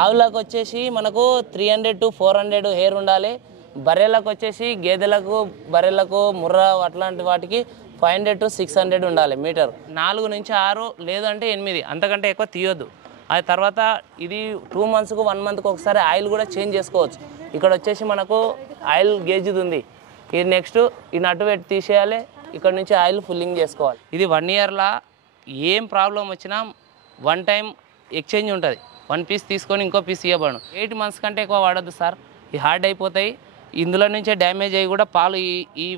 ఆవులకు వచ్చేసి మనకు 300 to 400 హెయిర్ ఉండాలి. బర్రెలకు వచ్చేసి గేదెలకు బర్రెలకు ముర్ర అట్లాంటి వాటికి 500 to 600 ఉండాలి మీటర్. 4 నుంచి 6 లేదంటే 8 అంతకంటే ఎక్కువ తీయొద్దు. ఆ తర్వాత ఇది 2 monthsకు 1 monthకు ఒకసారి ఆయిల్ కూడా చేంజ్ చేసుకోవచ్చు. ఇక్కడ వచ్చేసి మనకు ఆయిల్ గేజ్ది ఉంది. ఇది నెక్స్ట్ ఈ నటు పెట్టి తీసేయాలి. ఇక్కడ నుంచి ఆయిల్ ఫుల్లింగ్ చేసుకోవాలి. ఇది 1 yearలో ఏం ప్రాబ్లం వచ్చినా 1 time ఎక్స్చేంజ్ ఉంటుంది. 1 piece తీసుకొని ఇంకో పీస్ ఇవ్వబడను. 8 months కంటే ఎక్కువ వాడద్దు సార్, ఈ హార్డ్ అయిపోతాయి. ఇందులో నుంచే డ్యామేజ్ అయ్యి కూడా పాలు ఈ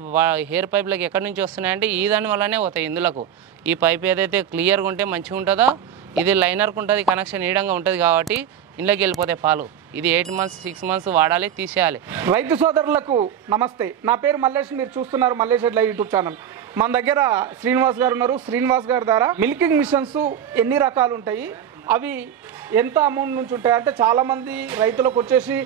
హెయిర్ పైప్లకి ఎక్కడి నుంచి వస్తున్నాయంటే ఈ దాని వల్లనే పోతాయి. ఇందులోకు ఈ పైప్ ఏదైతే క్లియర్గా ఉంటే మంచిగా ఉంటుందో ఇది లైనర్కి ఉంటుంది, కనెక్షన్ ఈడంగా ఉంటుంది కాబట్టి ఇంట్లోకి వెళ్ళిపోతాయి పాలు. ఇది 8 months 6 months వాడాలి, తీసేయాలి. రైతు సోదరులకు నమస్తే, నా పేరు మల్లేష్. మీరు చూస్తున్నారు మల్లేష్ ఎడ్ల యూట్యూబ్ ఛానల్. మన దగ్గర శ్రీనివాస్ గారు ఉన్నారు. శ్రీనివాస్ గారి ద్వారా మిల్కింగ్ మిషన్స్ ఎన్ని రకాలు ఉంటాయి, అవి ఎంత అమౌంట్ నుంచి ఉంటాయి అంటే చాలామంది రైతులకు వచ్చేసి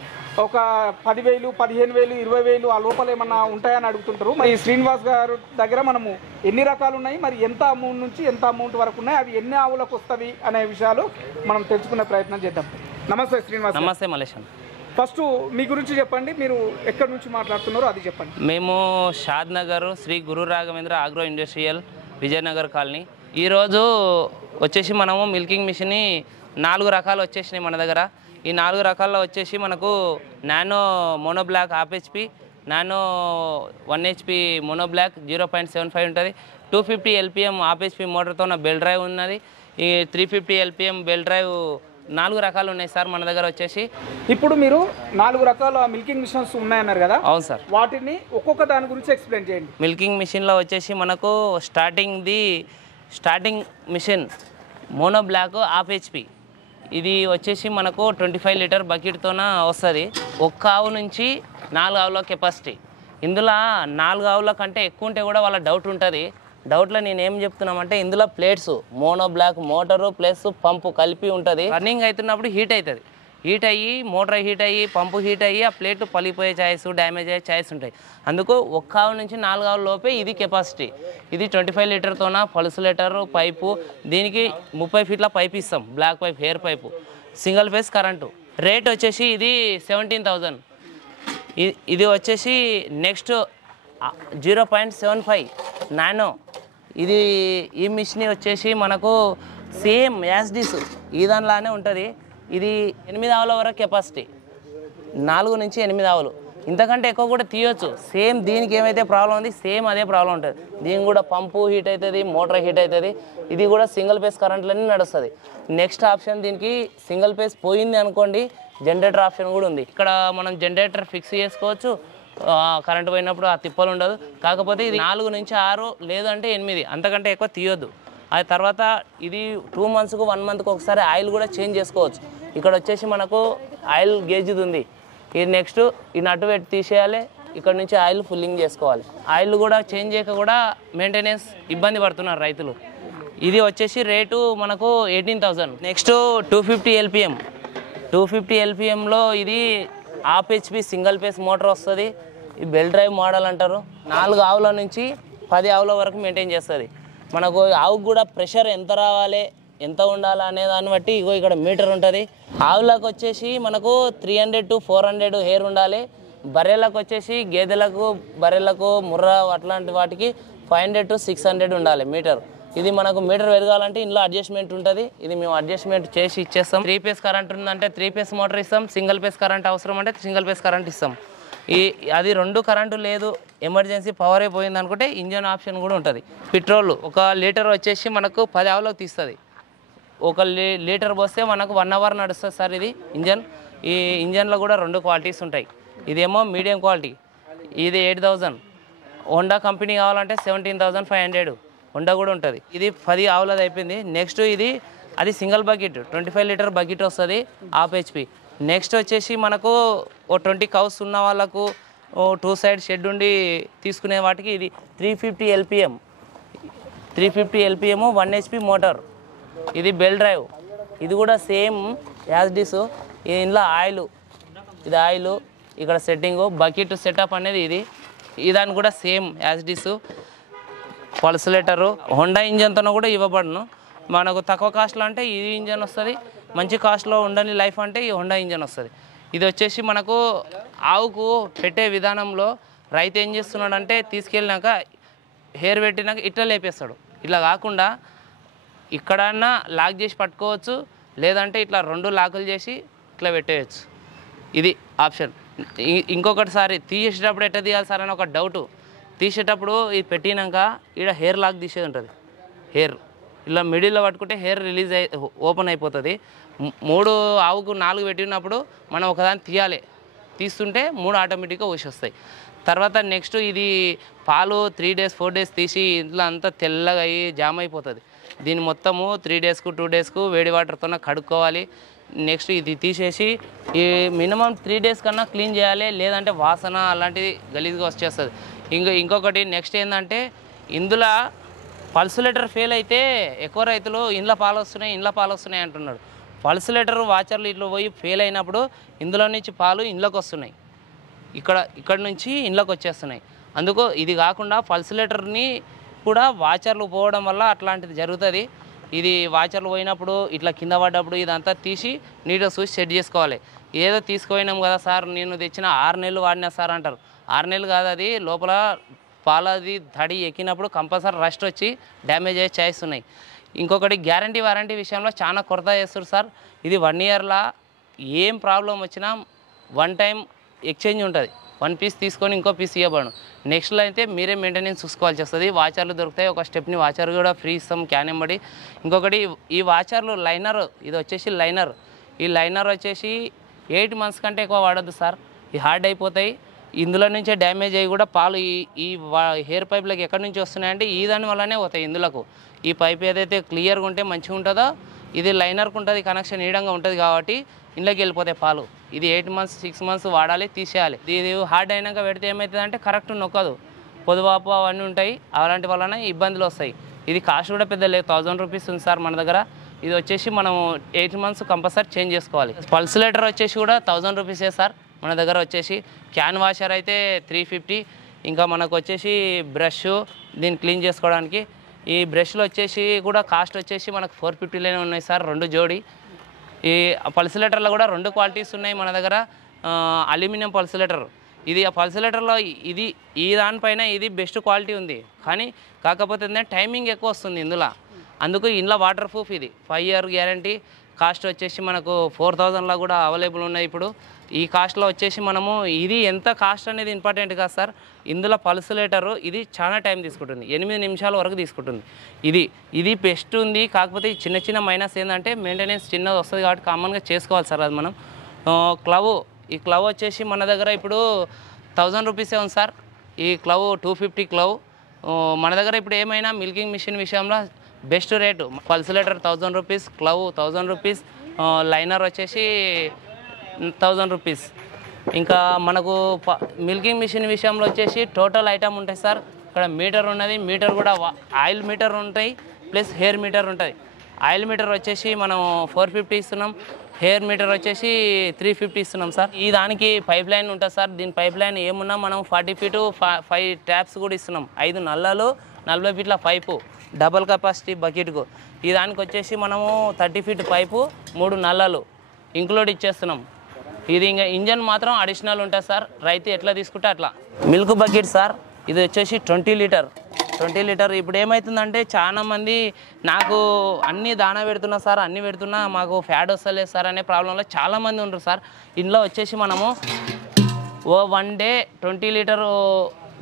ఒక 10,000 15,000 20,000 ఆ లోపల ఏమన్నా ఉంటాయని అడుగుతుంటారు. మరి శ్రీనివాస్ గారు దగ్గర మనము ఎన్ని రకాలు ఉన్నాయి, మరి ఎంత అమౌంట్ నుంచి ఎంత అమౌంట్ వరకు ఉన్నాయి, అవి ఎన్ని ఆవులకు వస్తుంది అనే విషయాలు మనం తెలుసుకునే ప్రయత్నం చేద్దాం. నమస్తే శ్రీనివాస్. నమస్తే మలేష్. ఫస్ట్ మీ గురించి చెప్పండి, మీరు ఎక్కడి నుంచి మాట్లాడుతున్నారో అది చెప్పండి. మేము Shadnagar Shri Guru Raghavendra agro industrial Vijayanagar colony. ఈరోజు వచ్చేసి మనము మిల్కింగ్ మిషన్ని 4 రకాలు వచ్చేసినాయి మన దగ్గర. ఈ 4 రకాల్లో వచ్చేసి మనకు nano mono block half HP, nano 1 HP mono block 0.75 ఉంటుంది. 250 LPM హాఫ్ HP మోటార్తో ఉన్న బెల్ డ్రైవ్ ఉన్నది. ఈ 350 LPM బెల్ డ్రైవ్ 4 రకాలు ఉన్నాయి సార్ మన దగ్గర వచ్చేసి. ఇప్పుడు మీరు 4 రకాల మిల్కింగ్ మిషన్స్ ఉన్నాయన్నారు కదా? అవును సార్. వాటిని ఒక్కొక్క దాని గురించి ఎక్స్ప్లెయిన్ చేయండి. మిల్కింగ్ మిషన్లో వచ్చేసి మనకు starting machine mono block half HP. ఇది వచ్చేసి మనకు 25 లీటర్ బకెట్తోన వస్తుంది. ఒక్క ఆవు నుంచి 4 ఆవుల కెపాసిటీ. ఇందులో 4 ఆవుల కంటే ఎక్కువ ఉంటే కూడా వాళ్ళ డౌట్ ఉంటుంది. డౌట్లో నేను ఏం చెప్తున్నామంటే ఇందులో plates mono block motor plus pump కలిపి ఉంటుంది. రన్నింగ్ అవుతున్నప్పుడు హీట్ అవుతుంది. హీట్ అయ్యి మోటార్ హీట్ అయ్యి పంపు హీట్ అయ్యి ఆ ప్లేట్ పలిపోయే ఛాయిస్ డ్యామేజ్ అయ్యే ఛాయిస్ ఉంటాయి. అందుకు ఒక్క ఆవు నుంచి 4 ఆవుల లోపే ఇది కెపాసిటీ. ఇది 25 లీటర్తోన పల్స్ లీటర్ పైపు. దీనికి 30 feetల పైప్ ఇస్తాం, black pipe hair pipe, single phase current. Rate వచ్చేసి ఇది 17,000. ఇది వచ్చేసి నెక్స్ట్ 0.75 నానో. ఈ మిషన్ వచ్చేసి మనకు సేమ్ యాస్డిస్ ఈ దానిలానే ఉంటుంది. ఇది 8 ఆవుల వరకు కెపాసిటీ, 4 నుంచి 8 ఆవులు. ఇంతకంటే ఎక్కువ కూడా తీయొచ్చు. సేమ్ దీనికి ఏమైతే ప్రాబ్లం ఉంది సేమ్ అదే ప్రాబ్లం ఉంటుంది. దీనికి కూడా పంపు హీట్ అవుతుంది, మోటార్ హీట్ అవుతుంది. ఇది కూడా సింగిల్ ఫేస్ కరెంట్లోనే నడుస్తుంది. నెక్స్ట్ ఆప్షన్ దీనికి సింగిల్ ఫేస్ పోయింది అనుకోండి, జనరేటర్ ఆప్షన్ కూడా ఉంది. ఇక్కడ మనం జనరేటర్ ఫిక్స్ చేసుకోవచ్చు. కరెంట్ పోయినప్పుడు ఆ తిప్పలు ఉండదు. కాకపోతే ఇది 4 నుంచి 6 లేదంటే 8 అంతకంటే ఎక్కువ తీయొద్దు. ఆ తర్వాత ఇది 2 monthsకు 1 monthకు ఒకసారి ఆయిల్ కూడా చేంజ్ చేసుకోవచ్చు. ఇక్కడ వచ్చేసి మనకు ఆయిల్ గేజ్ది ఉంది. ఇది నెక్స్ట్ ఈ నటు పెట్టి తీసేయాలి. ఇక్కడ నుంచి ఆయిల్ ఫుల్లింగ్ చేసుకోవాలి. ఆయిల్ కూడా చేంజ్ చేయక కూడా మెయింటెనెన్స్ ఇబ్బంది పడుతున్నారు రైతులు. ఇది వచ్చేసి రేటు మనకు 18,000. Next 250 LPM. 250 LPMలో ఇది half HP single phase motor వస్తుంది. ఈ బెల్ డ్రైవ్ మోడల్ అంటారు. 4 ఆవుల నుంచి 10 ఆవుల వరకు మెయింటైన్ చేస్తుంది. మనకు ఆవుకు కూడా ప్రెషర్ ఎంత రావాలి ఎంత ఉండాలి అనే దాన్ని బట్టి ఇక్కడ మీటర్ ఉంటుంది. ఆవులకు వచ్చేసి మనకు 300 to 400 హెయిర్ ఉండాలి. బర్రెలకు వచ్చేసి గేదెలకు బర్రెలకు ముర్ర అట్లాంటి వాటికి 500 to 600 ఉండాలి మీటర్. ఇది మనకు మీటర్ పెరగాలంటే ఇందులో అడ్జస్ట్మెంట్ ఉంటుంది. ఇది మేము అడ్జస్ట్మెంట్ చేసి ఇచ్చేస్తాం. 3 phase కరెంట్ ఉందంటే 3 phase మోటార్ ఇస్తాం. సింగిల్ ఫేస్ కరెంట్ అవసరం అంటే సింగిల్ ఫేస్ కరెంట్ ఇస్తాం. అది 2 కరెంటు లేదు, ఎమర్జెన్సీ పవర్ అయిపోయింది అనుకుంటే ఇంజన్ ఆప్షన్ కూడా ఉంటుంది. పెట్రోల్ 1 లీటర్ వచ్చేసి మనకు 10 ఆవులకు తీస్తుంది. 1 లీటర్ పోస్తే మనకు 1 hour నడుస్తుంది సార్ ఇది ఇంజన్. ఈ ఇంజన్లో కూడా 2 క్వాలిటీస్ ఉంటాయి. ఇదేమో మీడియం క్వాలిటీ, ఇది 8,000. హోండా కంపెనీ కావాలంటే 17,500 హోండా కూడా ఉంటుంది. ఇది 10 ఆవులది అయిపోయింది. నెక్స్ట్ అది సింగిల్ బకెట్ 25 లీటర్ బకెట్ వస్తుంది హాఫ్ HP. నెక్స్ట్ వచ్చేసి మనకు 20 cows ఉన్న వాళ్ళకు 2 side షెడ్ ఉండి తీసుకునే వాటికి ఇది 350 LPM. 350 LPM 1 HP motor. ఇది బెల్ డ్రైవ్. ఇది కూడా సేమ్ యాస్డిస్. ఇందులో ఆయిల్, ఇది ఆయిల్, ఇక్కడ సెట్టింగు బకెట్ సెటప్ అనేది ఇది దానికి కూడా సేమ్ యాస్డిస్. పల్స్ లీటరు హోండా ఇంజన్తో కూడా ఇవ్వబడును. మనకు తక్కువ కాస్ట్లో అంటే ఈ ఇంజన్ వస్తుంది. మంచి కాస్ట్లో ఉండని లైఫ్ అంటే ఈ హోండా ఇంజన్ వస్తుంది. ఇది వచ్చేసి మనకు ఆవుకు పెట్టే విధానంలో రైతు ఏం చేస్తున్నాడంటే తీసుకెళ్ళినాక హెయిర్ పెట్టినాక ఇట్లా లేపేస్తాడు. ఇట్లా కాకుండా ఇక్కడన్నా లాక్ చేసి పట్టుకోవచ్చు, లేదంటే ఇట్లా 2 లాకులు చేసి ఇట్లా పెట్టేయచ్చు. ఇది ఆప్షన్. ఇంకొకటిసారి తీసేటప్పుడు ఎట్లా తీయాలి సార్ అని ఒక డౌటు. తీసేటప్పుడు ఇది పెట్టినాక ఇక్కడ హెయిర్ లాక్ తీసేది ఉంటుంది. హెయిర్ ఇలా మిడిల్లో పట్టుకుంటే హెయిర్ రిలీజ్ ఓపెన్ అయిపోతుంది. 3 ఆవుకు 4 పెట్టినప్పుడు మనం ఒకదాన్ని తీయాలి. తీస్తుంటే 3 ఆటోమేటిక్గా వస్తాయి. తర్వాత నెక్స్ట్ ఇది పాలు 3 డేస్ 4 డేస్ తీసి ఇంట్లో అంతా తెల్లగా అయ్యి జామ్ అయిపోతుంది. దీన్ని మొత్తము 3 డేస్కు 2 డేస్కు వేడి వాటర్తో కడుక్కోవాలి. నెక్స్ట్ ఇది తీసేసి ఈ మినిమం 3 డేస్ కన్నా క్లీన్ చేయాలి, లేదంటే వాసన అలాంటిది గలీజ్గా వచ్చేస్తుంది. ఇంకొకటి నెక్స్ట్ ఏంటంటే ఇందులో పల్సులేటర్ ఫెయిల్ అయితే ఎక్కువ రైతులు ఇండ్ల పాలు వస్తున్నాయి అంటున్నాడు. పల్సులేటర్ వాచర్లు ఇట్లా పోయి ఫెయిల్ అయినప్పుడు ఇందులో నుంచి పాలు ఇండ్లకు వస్తున్నాయి, ఇక్కడ నుంచి ఇండ్లకు వచ్చేస్తున్నాయి. అందుకు ఇది కాకుండా పల్సులేటర్ని కూడా వాచర్లు పోవడం వల్ల అట్లాంటిది జరుగుతుంది. ఇది వాచర్లు పోయినప్పుడు ఇట్లా కింద పడ్డప్పుడు ఇదంతా తీసి నీట్గా చూసి సెట్ చేసుకోవాలి. ఏదో తీసుకుపోయినాం కదా సార్, నేను తెచ్చిన 6 నెలలు వాడినా సార్ అంటారు. 6 నెలలు కాదు, అది లోపల పాలది తడి ఎక్కినప్పుడు కంపల్సరీ రస్ట్ వచ్చి డ్యామేజ్ అయ్యే ఛాయిస్ ఉన్నాయి. ఇంకొకటి గ్యారంటీ వారంటీ విషయంలో చాలా కొరత చేస్తారు సార్. ఇది 1 ఇయర్లో ఏం ప్రాబ్లం వచ్చినా 1 టైం ఎక్స్చేంజ్ ఉంటుంది. 1 పీస్ తీసుకొని ఇంకో పీస్ ఇవ్వబడను. నెక్స్ట్లో అయితే మీరే మెయింటెనెన్స్ చూసుకోవాల్సి వస్తుంది. వాచర్లు దొరుకుతాయి, ఒక స్టెప్ని వాచర్ కూడా ఫ్రీ ఇస్తాం క్యాన్ ఎంబడి. ఇంకొకటి ఈ వాచర్లు లైనర్, ఇది వచ్చేసి లైనర్. ఈ లైనర్ వచ్చేసి 8 మంత్స్ కంటే ఎక్కువ వాడద్దు సార్, ఇది హార్డ్ అయిపోతాయి. ఇందులో నుంచే డ్యామేజ్ అయ్యి కూడా పాలు ఈ హెయిర్ పైప్లకి ఎక్కడి నుంచి వస్తున్నాయంటే ఈ దాని వల్లనే పోతాయి ఇందులోకు. ఈ పైప్ ఏదైతే క్లియర్గా ఉంటే మంచిగా ఉంటుందో ఇది లైనర్కి ఉంటుంది, కనెక్షన్ ఈడంగా ఉంటుంది కాబట్టి ఇంట్లోకి వెళ్ళిపోతాయి పాలు. ఇది 8 మంత్స్ 6 మంత్స్ వాడాలి, తీసేయాలి. ఇది హార్డ్ అయినాక పెడితే ఏమవుతుందంటే కరెక్ట్ నొక్కదు, పొదువాపు అవన్నీ ఉంటాయి, అలాంటి వలన ఇబ్బందులు వస్తాయి. ఇది కాస్ట్ కూడా పెద్ద లేదు, 1000 రూపీస్ ఉంది సార్ మన దగ్గర. ఇది వచ్చేసి మనం 8 మంత్స్ కంపల్సరీ చేంజ్ చేసుకోవాలి. పల్సులేటర్ వచ్చేసి కూడా 1000 రూపీసే సార్ మన దగ్గర. వచ్చేసి క్యాన్ వాషర్ అయితే 350. ఇంకా మనకు వచ్చేసి బ్రష్ దీన్ని క్లీన్ చేసుకోవడానికి ఈ బ్రష్లు వచ్చేసి కూడా కాస్ట్ వచ్చేసి మనకు 450లోనే ఉన్నాయి సార్, 2 జోడి. ఈ పల్సులేటర్లో కూడా 2 క్వాలిటీస్ ఉన్నాయి మన దగ్గర. అల్యూమినియం పల్సులేటర్, ఇది ఆ పల్సులేటర్లో ఈ దానిపైన ఇది బెస్ట్ క్వాలిటీ ఉంది, కానీ కాకపోతే టైమింగ్ ఎక్కువ వస్తుంది ఇందులో. అందుకు ఇంట్లో వాటర్ ప్రూఫ్, ఇది 5 ఇయర్ గ్యారంటీ. కాస్ట్ వచ్చేసి మనకు 4000లో కూడా అవైలబుల్ ఉన్నాయి ఇప్పుడు. ఈ కాస్ట్లో వచ్చేసి మనము ఇది ఎంత కాస్ట్ అనేది ఇంపార్టెంట్ కాదు సార్. ఇందులో పల్సులేటరు ఇది చాలా టైం తీసుకుంటుంది, 8 నిమిషాల వరకు తీసుకుంటుంది. ఇది బెస్ట్ ఉంది. కాకపోతే చిన్న చిన్న మైనస్ ఏంటంటే మెయింటెనెన్స్ చిన్నది వస్తుంది కాబట్టి కామన్గా చేసుకోవాలి సార్ అది మనం. ఈ క్లవ్ వచ్చేసి మన దగ్గర ఇప్పుడు 1000 రూపీసే ఉంది సార్. ఈ క్లవ్ 250 క్లవ్ మన దగ్గర ఇప్పుడు ఏమైనా మిల్కింగ్ మిషన్ విషయంలో best rate. Pulsator 1000 rupees, claw 1000 rupees, liner వచ్చేసి 1000 రూపీస్. ఇంకా మనకు మిల్కింగ్ మిషన్ విషయంలో వచ్చేసి టోటల్ ఐటమ్ ఉంటాయి సార్. ఇక్కడ మీటర్ ఉన్నది, మీటర్ కూడా ఆయిల్ మీటర్ ఉంటాయి ప్లస్ హెయిర్ మీటర్ ఉంటుంది. ఆయిల్ మీటర్ వచ్చేసి మనం 450 ఇస్తున్నాం, హెయిర్ మీటర్ వచ్చేసి 350 ఇస్తున్నాం సార్. ఈ దానికి పైప్ లైన్ ఉంటుంది సార్. దీని పైప్ లైన్ ఏమున్నా మనం 40 ఫీటు 5 ట్యాప్స్ కూడా ఇస్తున్నాం. 5 నల్లలు 40 ఫీట్ల పైపు డబల్ కెపాసిటీ బకెట్కు. ఈ దానికి వచ్చేసి మనము 30 ఫీట్ పైపు 3 నల్లలు ఇంక్లూడ్ ఇచ్చేస్తున్నాం. ఇది ఇంకా ఇంజన్ మాత్రం అడిషనల్ ఉంటుంది సార్, రైతు ఎట్లా తీసుకుంటే అట్లా. మిల్క్ బకెట్ సార్, ఇది వచ్చేసి 20 లీటర్. ఇప్పుడు ఏమవుతుందంటే చాలామంది నాకు అన్నీ దానా పెడుతున్నా సార్, అన్నీ పెడుతున్నా మాకు ఫ్యాట్ వస్తలేదు సార్ అనే ప్రాబ్లంలో చాలామంది ఉంటారు సార్. ఇందులో వచ్చేసి మనము 1 డే 20 లీటర్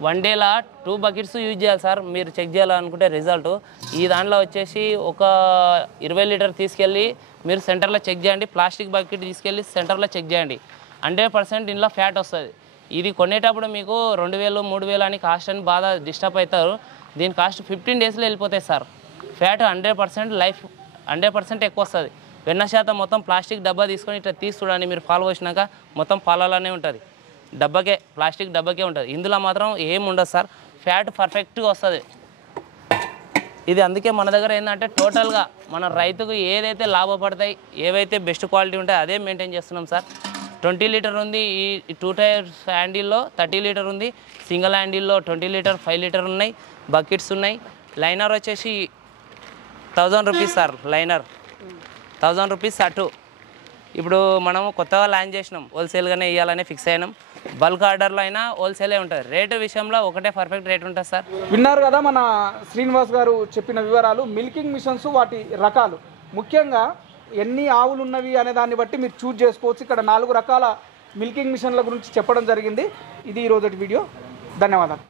1 డేలా 2 బకెట్స్ యూజ్ చేయాలి సార్. మీరు చెక్ చేయాలనుకుంటే రిజల్ట్ ఈ దాంట్లో వచ్చేసి ఒక 20 లీటర్ తీసుకెళ్ళి మీరు సెంటర్లో చెక్ చేయండి. ప్లాస్టిక్ బకెట్ తీసుకెళ్ళి సెంటర్లో చెక్ చేయండి, 100% ఇందులో ఫ్యాట్ వస్తుంది. ఇది కొనేటప్పుడు మీకు 2000 3000 అని కాస్ట్ అని బాగా డిస్టర్బ్ అవుతారు. దీని కాస్ట్ 15 డేస్లో వెళ్ళిపోతాయి సార్. ఫ్యాట్ 100% లైఫ్ 100% ఎక్కువ వస్తుంది. వెన్న శాతం మొత్తం ప్లాస్టిక్ డబ్బా తీసుకొని ఇట్లా తీసి చూడండి, మీరు పాలు పోసినాక మొత్తం పాలలోనే ఉంటుంది, డబ్బాకే ప్లాస్టిక్ డబ్బాకే ఉంటుంది. ఇందులో మాత్రం ఏం ఉండదు సార్, ఫ్యాట్ పర్ఫెక్ట్గా వస్తుంది. ఇది అందుకే మన దగ్గర ఏంటంటే టోటల్గా మన రైతుకు ఏదైతే లాభపడతాయి, ఏవైతే బెస్ట్ క్వాలిటీ ఉంటాయో అదే మెయింటైన్ చేస్తున్నాం సార్. 20 లీటర్ ఉంది ఈ 2 టైర్స్ హ్యాండిల్లో, 30 లీటర్ ఉంది సింగిల్ హ్యాండిల్లో, 20 లీటర్ 5 లీటర్ ఉన్నాయి, బకెట్స్ ఉన్నాయి. లైనర్ వచ్చేసి 1000 రూపీస్ సార్. లైనర్ 1000 రూపీస్ అటు. ఇప్పుడు మనము కొత్తగా లాంచ్ చేసినాం, హోల్సేల్గానే ఇవ్వాలని ఫిక్స్ అయినాం. బల్క్ ఆర్డర్లో అయినా హోల్సేలే ఉంటుంది. రేటు విషయంలో ఒకటే పర్ఫెక్ట్ రేట్ ఉంటుంది సార్. విన్నారు కదా మన శ్రీనివాస్ గారు చెప్పిన వివరాలు, మిల్కింగ్ మిషన్స్ వాటి రకాలు, ముఖ్యంగా ఎన్ని ఆవులు ఉన్నవి అనే దాన్ని బట్టి మీరు చూజ్ చేసుకోవచ్చు. ఇక్కడ 4 రకాల మిల్కింగ్ మిషన్ల గురించి చెప్పడం జరిగింది. ఇది ఈరోజు వీడియో. ధన్యవాదాలు.